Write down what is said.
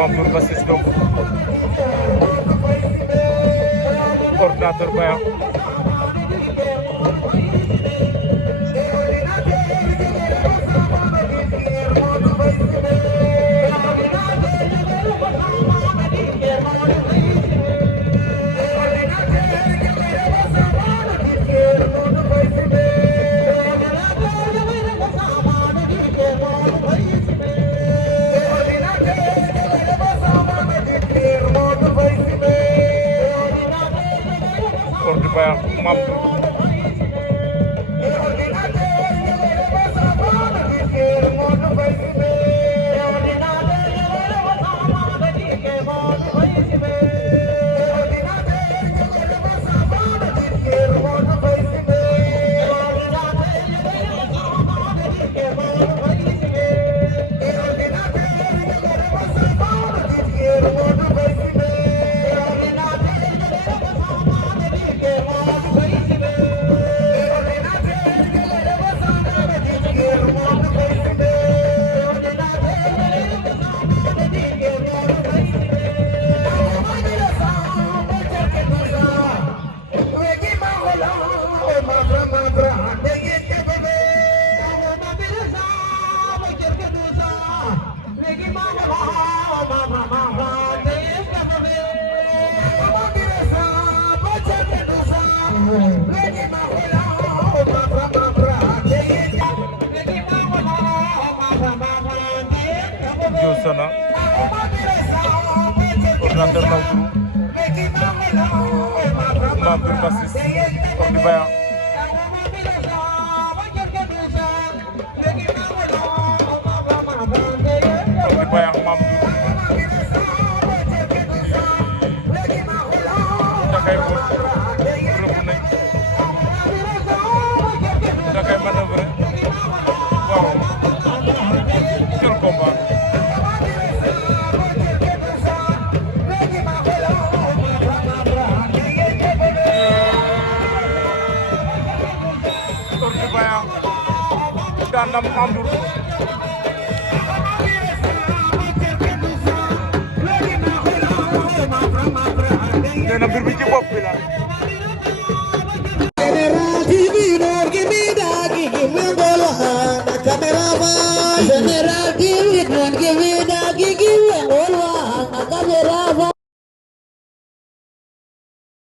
Mame Ndour Bassis donc ordinateur Baya ordi Baya Mame Ndour Sana ordinateur Nawdou Mame Ndour Bassis ordi Baya ordi Baya Mame Ndour dakay bot rëbb nañ dakay manœuvre waaw jël combat daan na Mame Ndour nee na mbir bi ci bopp bi la